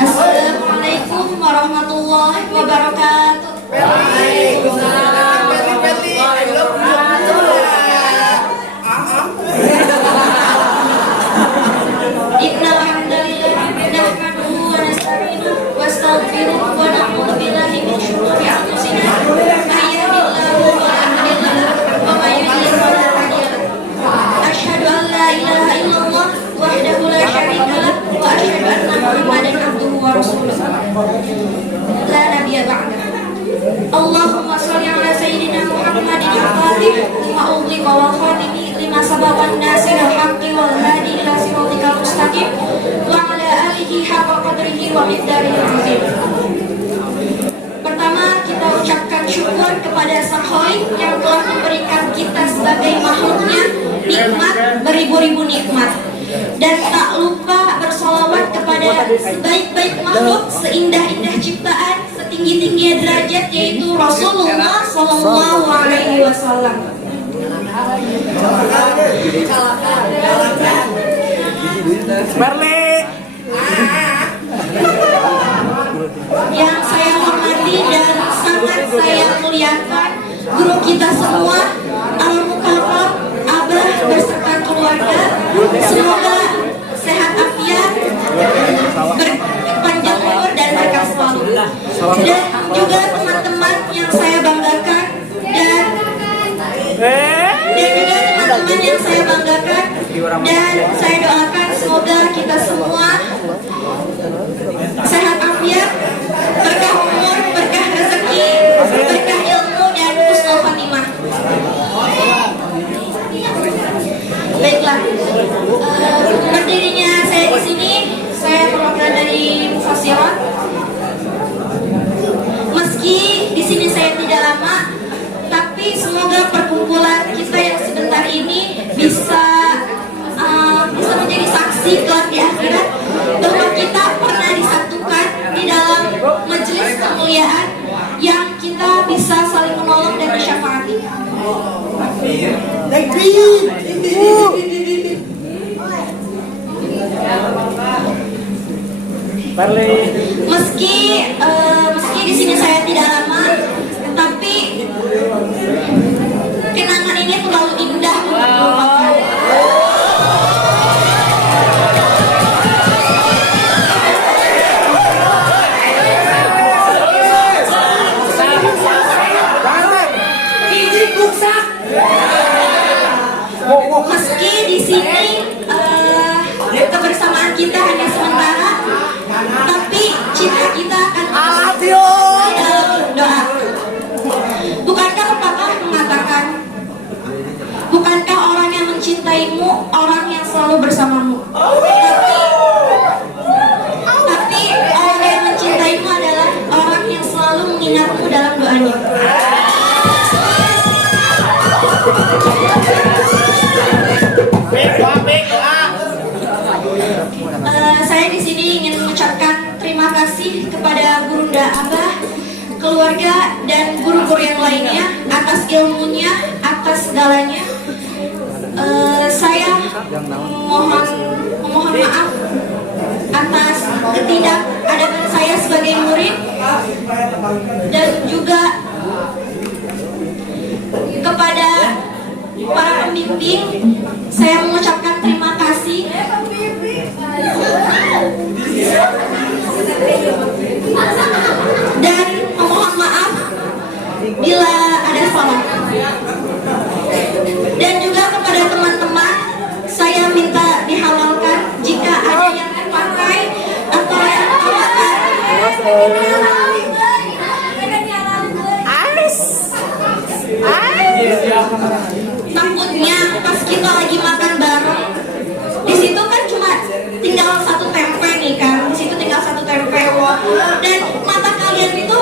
Assalamualaikum warahmatullahi wabarakatuh. Innal hamdalillah nahmaduhu wa nasta'inuhu wa nastaghfiruh wa na'udzu billahi min shururi anfusina may yahdihillahu fala mudilla lahu wa may yudlil fala hadiya lahu. Asyhadu an la ilaha illallah wahdahu la syarika lahu wa asyhadu anna Muhammadan abduhu wa rasuluh. La nabiyya ba'da. Allahumma shalli ala sayyidina Muhammadin al-fatih lima ughliqa wal khatimi lima sabaqa an-nasiril haqqi wal hadi ila siratikal mustaqim wa ala alihi haqqa qadrihi wa miqdarihil azim. Pertama, kita ucapkan syukur kepada Sang Khalik yang telah memberikan kita sebagai makhluknya nikmat beribu-ribu nikmat. Dan tak lupa bersolawat kepada sebaik-baik makhluk, seindah-indah ciptaan, setinggi-tinggi derajat, yaitu Rasulullah Sallallahu Alaihi Wasallam. Yang saya hormati dan sangat saya muliakan guru kita semua, Al-Mukarram Abah beserta keluarga, semoga sehat afiat, berpanjang umur dan berkah selalu. Dan juga teman-teman yang saya banggakan dan saya doakan semoga kita semua sehat afiat, berkah umur, berkah rezeki, berkah ilmu dan husnul khatimah. Baiklah, berdirinya saya di sini, saya perwakilan dari Mufassirat. Meski di sini saya tidak lama, tapi semoga perkumpulan kita yang sebentar ini bisa menjadi saksi kelak di akhirat bahwa kita pernah disatukan di dalam majelis kemuliaan yang kita bisa saling menolong dan bersyafaati. Meski di sini saya tidak lama, tapi kenangan ini terlalu indah untuk melupakan. Meski di sini kebersamaan kita hanya sementara, tapi cinta kita akan di dalam doa. Bukankah pepatah mengatakan, bukankah orang yang mencintaimu orang yang selalu bersamamu? Tapi orang yang mencintaimu adalah orang yang selalu mengingatmu dalam doanya. Saya di sini ingin mengucapkan terima kasih kepada Burunda Abah, keluarga dan guru-guru yang lainnya atas ilmunya, atas segalanya. Saya memohon maaf atas ketidakadaban saya sebagai murid, dan juga kepada para pembimbing saya mengucapkan terima kasih. Dan memohon maaf bila ada salah. Dan juga kepada teman-teman, saya minta dihalalkan jika ada yang terpakai atau yang termakan. Takutnya pas kita lagi makan bareng, di situ kan cuma tinggal satu tempe nih kan, di situ tinggal satu tempe. dan mata kalian itu